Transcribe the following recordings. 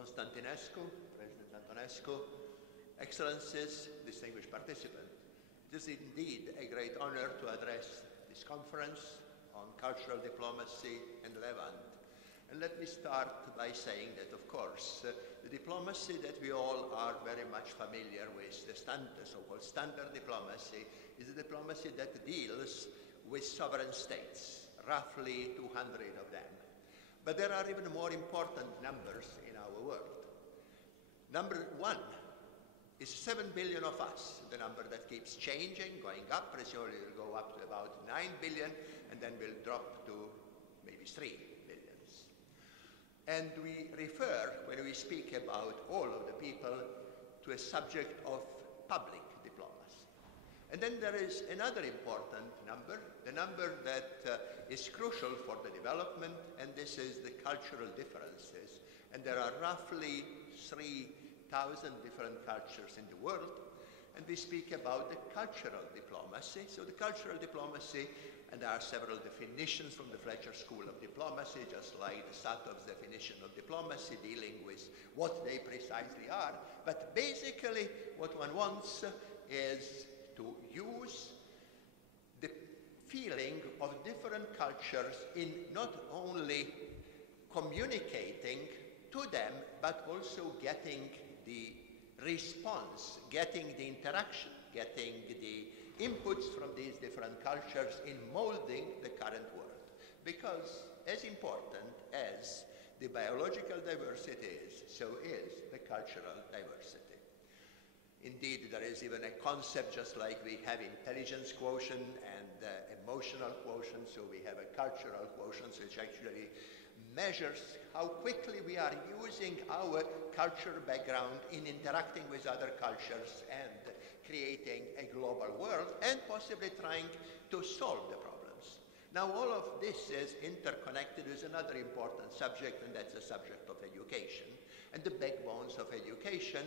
Constantinescu, President Antonescu, Excellencies, distinguished participants, it is indeed a great honor to address this conference on cultural diplomacy in Levant. And let me start by saying that, of course, the diplomacy that we all are very much familiar with, the so-called standard diplomacy, is a diplomacy that deals with sovereign states, roughly 200 of them. But there are even more important numbers in our world. Number one is 7 billion of us, the number that keeps changing, going up, presumably will go up to about 9 billion, and then will drop to maybe 3 billions. And we refer, when we speak about all of the people, to a subject of public diplomacy. And then there is another important number, the number that is crucial for the development, and this is the cultural differences. And there are roughly 3,000 different cultures in the world, and we speak about the cultural diplomacy. So the cultural diplomacy, and there are several definitions from the Fletcher School of Diplomacy, just like the Satov's definition of diplomacy, dealing with what they precisely are. But basically, what one wants is to use the feeling of different cultures in not only communicating to them, but also getting the response, getting the interaction, getting the inputs from these different cultures in molding the current world. Because as important as the biological diversity is, so is the cultural diversity. Indeed, there is even a concept, just like we have intelligence quotient and emotional quotient, so we have a cultural quotient, which actually measures how quickly we are using our culture background in interacting with other cultures and creating a global world and possibly trying to solve the problems. Now, all of this is interconnected with another important subject, and that's the subject of education. And the backbones of education,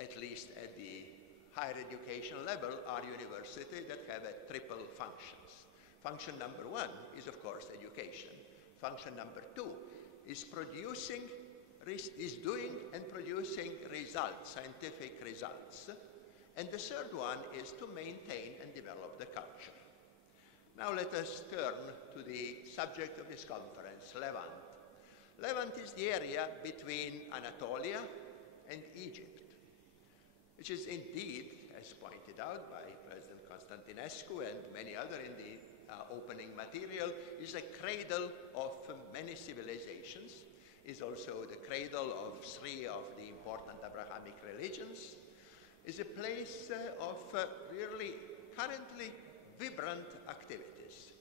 at least at the higher education level, are universities that have a triple functions. Function number one is, of course, education. Function number two is doing and producing results, scientific results. And the third one is to maintain and develop the culture. Now let us turn to the subject of this conference, Levant. Levant is the area between Anatolia and Egypt, which is indeed, as pointed out by President Constantinescu and many others in the opening material, is a cradle of many civilizations, is also the cradle of 3 of the important Abrahamic religions, is a place of really currently vibrant activities.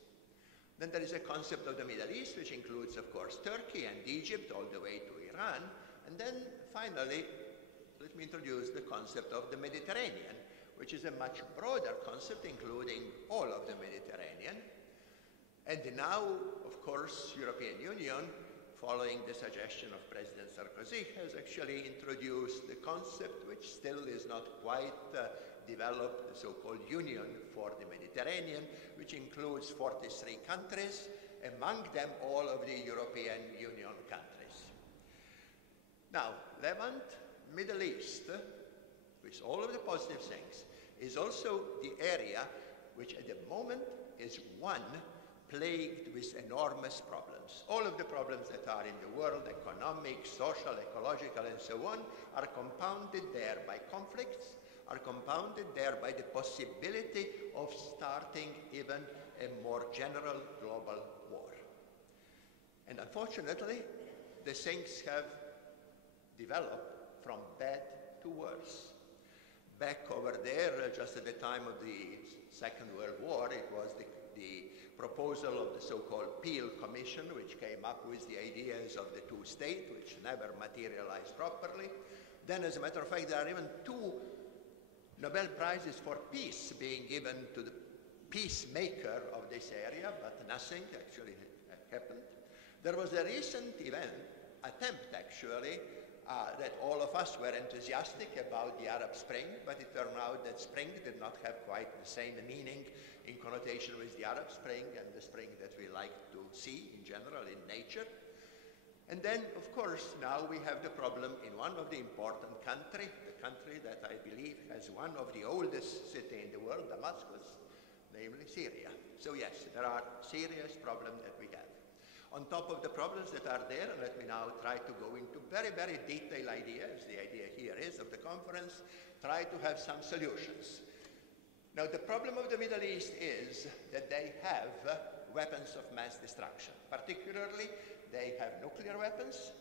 Then there is a concept of the Middle East, which includes, of course, Turkey and Egypt, all the way to Iran. And then finally, let me introduce the concept of the Mediterranean, which is a much broader concept, including all of the Mediterranean. And now, of course, European Union, following the suggestion of President Sarkozy, has actually introduced the concept, which still is not quite developed, the so-called Union for the Mediterranean, which includes 43 countries, among them all of the European Union countries. Now, Levant, Middle East, with all of the positive things, is also the area which at the moment is plagued with enormous problems. All of the problems that are in the world, economic, social, ecological, and so on, are compounded there by conflicts, are compounded there by the possibility of starting even a more general global war. And unfortunately, the things have developed from bad to worse. Back over there, just at the time of the Second World War, it was the proposal of the so-called Peel Commission, which came up with the ideas of the two states, which never materialized properly. Then, as a matter of fact, there are even 2 Nobel Prizes for Peace being given to the peacemaker of this area, but nothing actually happened. There was a recent attempt actually, that all of us were enthusiastic about the Arab Spring, but it turned out that spring did not have quite the same meaning in connotation with the Arab Spring and the spring that we like to see in general in nature. And then, of course, now we have the problem in one of the important country, the country that I believe has one of the oldest city in the world, Damascus, namely Syria. So yes, there are serious problems that we have. On top of the problems that are there, and let me now try to go into very, very detailed ideas, the idea here is of the conference, try to have some solutions. Now, the problem of the Middle East is that they have weapons of mass destruction. Particularly, they have nuclear weapons.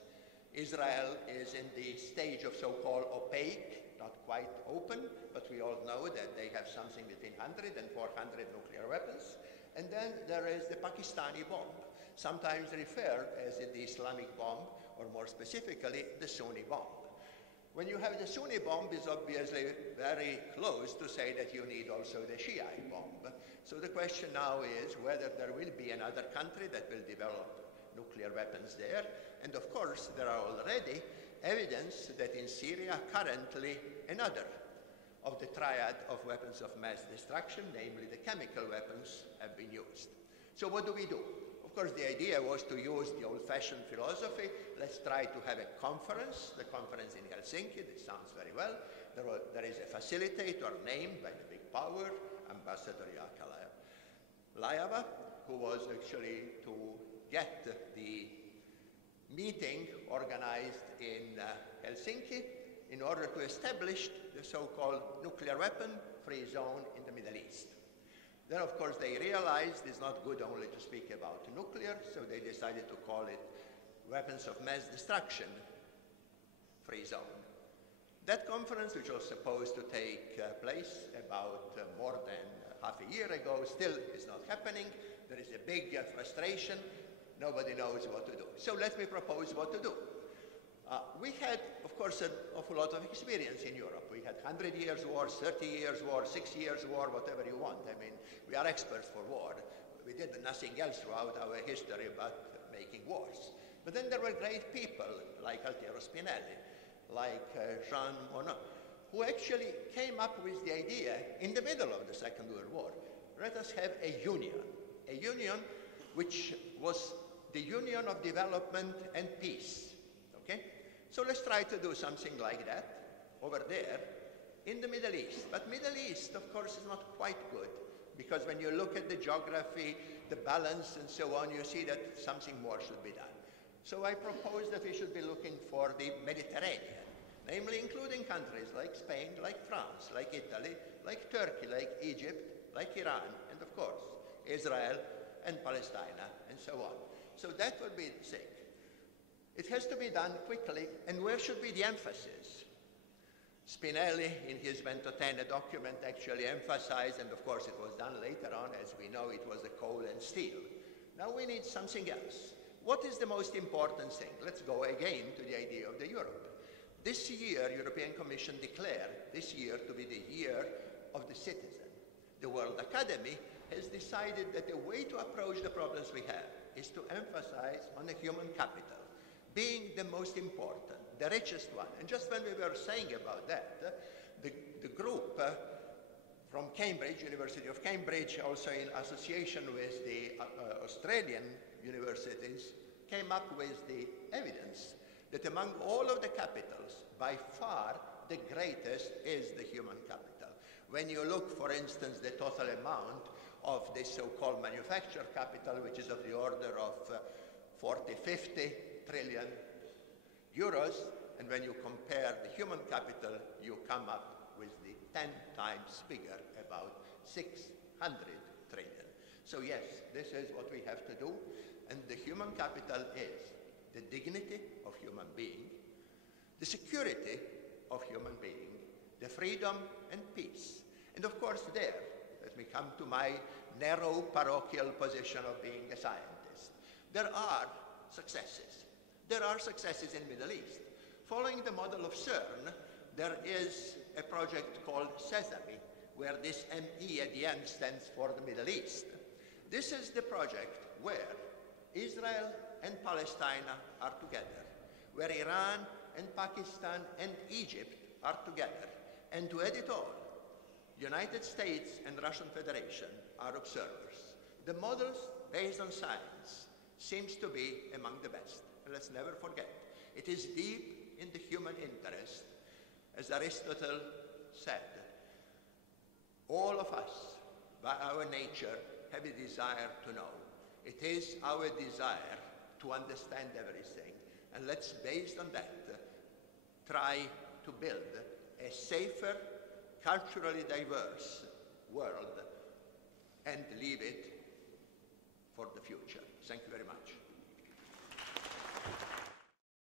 Israel is in the stage of so-called opaque, not quite open, but we all know that they have something between 100 and 400 nuclear weapons. And then there is the Pakistani bomb, sometimes referred as the Islamic bomb, or more specifically, the Sunni bomb. When you have the Sunni bomb, it's obviously very close to say that you need also the Shiite bomb. So the question now is whether there will be another country that will develop nuclear weapons there. And of course, there are already evidence that in Syria currently another of the triad of weapons of mass destruction, namely the chemical weapons, have been used. So what do we do? Of course, the idea was to use the old-fashioned philosophy. Let's try to have a conference, the conference in Helsinki. This sounds very well. There is a facilitator named by the big power, Ambassador Layava, who was actually to get the meeting organized in Helsinki in order to establish the so-called nuclear weapon-free zone in the Middle East. Then, of course, they realized it's not good only to speak about nuclear, so they decided to call it weapons of mass destruction free zone. That conference, which was supposed to take place about more than half a year ago, still is not happening. There is a big frustration. Nobody knows what to do. So let me propose what to do. We had, of course, an awful lot of experience in Europe. We had 100 years war, 30 years war, 6 years war, whatever you want. I mean, we are experts for war. We did nothing else throughout our history but making wars. But then there were great people like Altiero Spinelli, like Jean Monod, who actually came up with the idea in the middle of the Second World War. Let us have a union which was the union of development and peace, okay? So let's try to do something like that over there in the Middle East. But Middle East, of course, is not quite good, because when you look at the geography, the balance, and so on, you see that something more should be done. So I propose that we should be looking for the Mediterranean, namely including countries like Spain, like France, like Italy, like Turkey, like Egypt, like Iran, and of course, Israel and Palestine, and so on. So that would be the thing. It has to be done quickly, and where should be the emphasis? Spinelli, in his Ventotene document, actually emphasized, and of course it was done later on, as we know, it was the coal and steel. Now we need something else. What is the most important thing? Let's go again to the idea of the Europe. This year, European Commission declared this year to be the year of the citizen. The World Academy has decided that the way to approach the problems we have is to emphasize on the human capital, being the most important, the richest one. And just when we were saying about that, the group from Cambridge, University of Cambridge, also in association with the Australian universities, came up with the evidence that among all of the capitals, by far the greatest is the human capital. When you look, for instance, the total amount of this so-called manufacture capital, which is of the order of 40, 50 trillion euros, and when you compare the human capital, you come up with the 10 times bigger, about 600 trillion. So yes, this is what we have to do, and the human capital is the dignity of human being, the security of human being, the freedom and peace. And of course there, let me come to my narrow parochial position of being a scientist. There are successes. There are successes in the Middle East. Following the model of CERN, there is a project called Sesame, where this ME at the end stands for the Middle East. This is the project where Israel and Palestine are together, where Iran and Pakistan and Egypt are together. And to add it all, United States and Russian Federation are observers. The models based on science seems to be among the best. And let's never forget, it is deep in the human interest, as Aristotle said. All of us, by our nature, have a desire to know. It is our desire to understand everything. And let's, based on that, try to build a safer, culturally diverse world and leave it for the future. Thank you very much.